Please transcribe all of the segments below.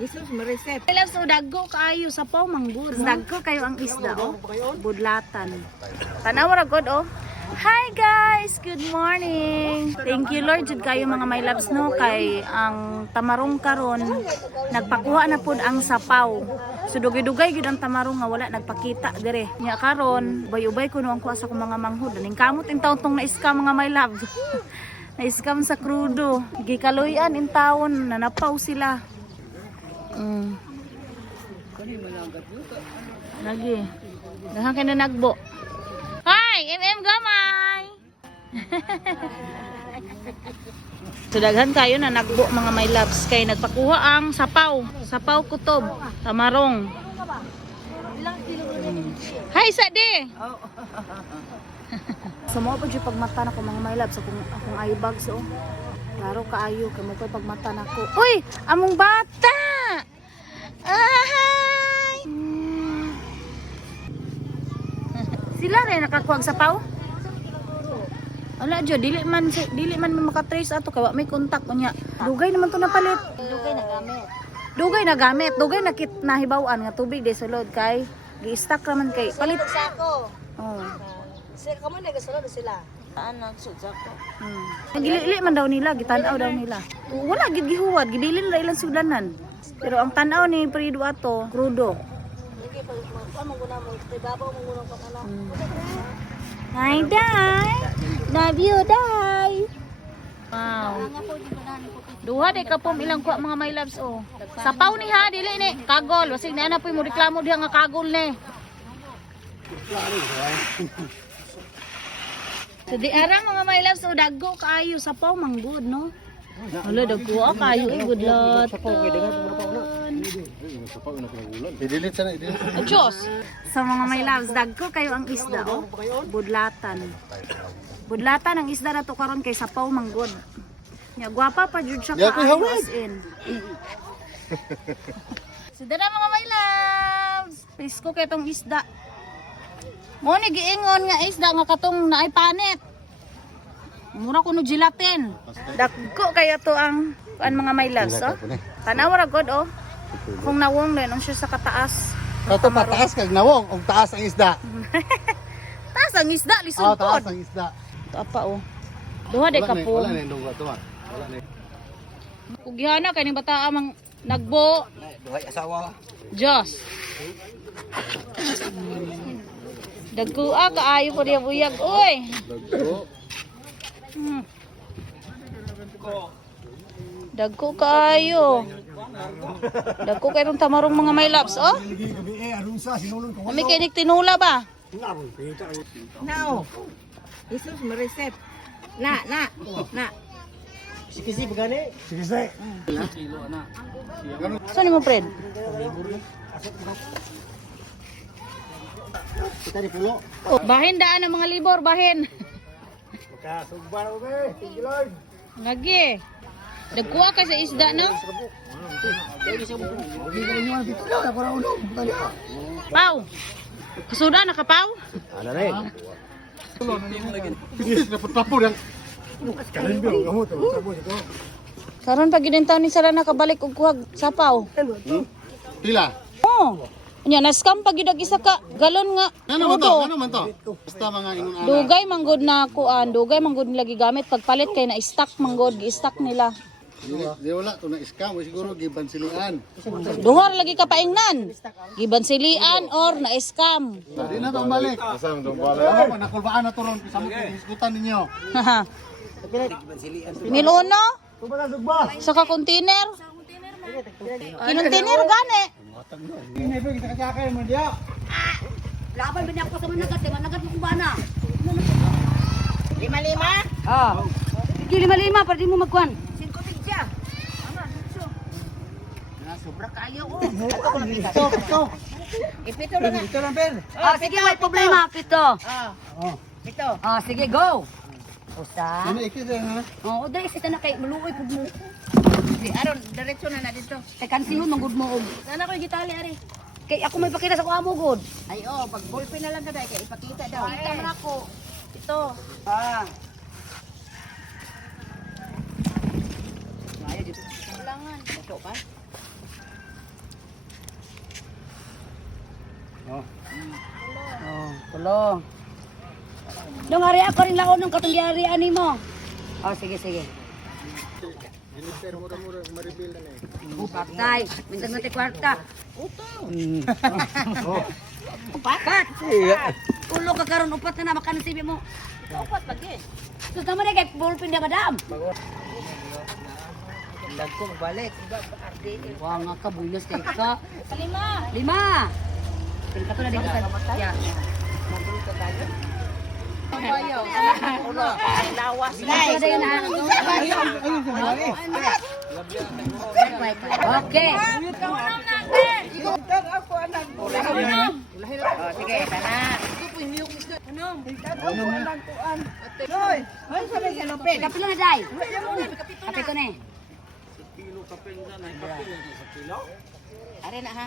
Jesus, mariset. I love so daggo kaayo sa paw manggod. Daggo kayo ang isda oh. Budlatan. Tanawa ra god oh. Hi guys, good morning. Thank you Lord jud kayo mga my loves no kay ang tamarong karon nagpakuha na pud ang sapaw. So dugay-dugay gid ang tamarong nga wala nagpakita dire. Nya karon ubay-ubay ko no ang kuha sa akong mga manghud. Ning kamot in taon tong na-scam mga my love. Na-scam sa krudo. Gikaluyan in taon nanapaw sila. Lagi. Dahan kay na nagbo. Hi, gamay. Sudaghan kayo na nagbo mga my loves kay nagpakuha ang sapaw kutob, tamarong. Hi Sade. Sumo pa jud pagmata nako mga my loves akong eyebags oh. Klaro kaayo kay mo koy pagmata nako. Uy, among bata. Ahay. Sila rin nakakuha sa paw? Wala jo, dili man makatrace ato kay wa may kontak unya. Dugay naman to napalit. Dugay nakit nahibaw-an nga tubig di sulod kay gi-stack raman kay palit sako. Oh. Sila kamo nagasulod sila. Anak sako. Gilili man daw nila, gitanaw daw nila. Wala gid gihuwad, gibilin ra ilang sudanan. Pero ang tanaw ni Prido ato, krudo. Hi, Day! Love you, Day! Wow. Duha day kapom ilang kuha mga my loves oh. Sapaw ni ha, dili ni. Kagol. Wasig na po mo reklamo diha nga kagol ni. So di arang mga my loves oh, daggo kaayo sapaw manggod no. Ala dagko kayo good lot. Idilit sana, idilit. Diyos. Sa mga my loves, dagko kayo ang isda oh. Budlatan. Budlatan ang isda na to karon kay sapaw manggod. Nya gwapa pa jud siya kaayo as in. So dara mga my loves, pisko kay tong isda. Mo ni giingon nga isda nga katong naay panet. Mura kuno gelatin. Dagko kaya to ang mga my loves oh. Tanawa ra god oh. Kung nawong din ang siya sa kataas. Ito pataas kag nawong, og taas ang isda. Taas ang isda lisod Oh, taas pod. ang isda. Apa oh. Duha day kapo. Wala na duha to. Wala na. Kugihana kay ning bata amang nagbo. Duhay asawa. Diyos. Dagko kaayo ko diya buyag oy. Dagko. Dagko kaayo. Dagko kay tong tamarong mga my loves oh. Kami kinik tinula ba? Now. Jesus, mariset. Na. Sikisi bagani. Sikisi. Saan ni mo Fred? Kita di pulo. Oh, bahin daan ang mga libor, bahin. Makasugbar ko be. Sige Lord. Lagi. Dagkuha ka sa isda no? Pau. Kasuda na ka Pau? Ana na eh. Dapat papo yang. Kanin biyo kamu to. Karon pag ginentaw ni sila nakabalik og kuhag sapaw. Pila. Oh. Nya na-scam pag gidag isa ka galon nga. Ano man to? Krudo. Ano man to? Basta mga ingon ana. Dugay manggod na kuan, dugay manggod nila gigamit pagpalit kay na-stack manggod, gi-stack nila. Di wala to na scam siguro giban silian. Duhar lagi ka paingnan. Gibansilian or na-scam. Di na to balik. Asam to balik. Ako nakulbaan na to ron sa mga diskutan ninyo. Miluno? Saka container? Kinontainer gani? Ini ba kita kakay mo dia? Laban ba niya ako sa managat? Managat mo kubana. 5-5? Ah. Sige 5-5 para di mo magkuhan. 5 tigya. Sobra kayo oh. Ito. Ipito lang. Ito lang per. Sige, may problema. Pito. Oh. Pito. Sige, go. Usa. Ano ikit ha? Oo, dahil isa na kay maluoy pud mo. Di aron diretso na na dito. Kay kansiyon manggod mo og. Sana ko gitali ari. Kay ako may pakita sa kuha mo god. Ay pag ballpen na lang kada kay ipakita daw. Kita man ako. Ito. Ayo dito. Ulangan. Ito pa. Tulo. Nung ari ako rin laon nung katong giarian nimo. Oh, sige, sige. Patay, minsan mati kwarta. Upat. Ulo ka karon upat na makan sibi mo. Upat lagi. Sus naman na kay ballpen na madam. Dag ko balik. Wa nga ka buyos kay ka. 5. Tingka to na dito sa. Ya. Bayaw. Lawas. Okay. Ako anak. Oh, sige, tara. Hoy, hoy sa may galopin. Kape lang na day. Kape ko na eh. Are na ha.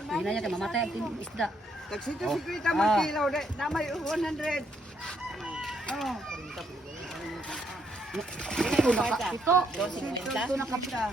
Hindi na niya kay mamatay ang isda. Tagsito si Kuya magkilaw na may 100. Oh. Ito na ka. Ito na ka.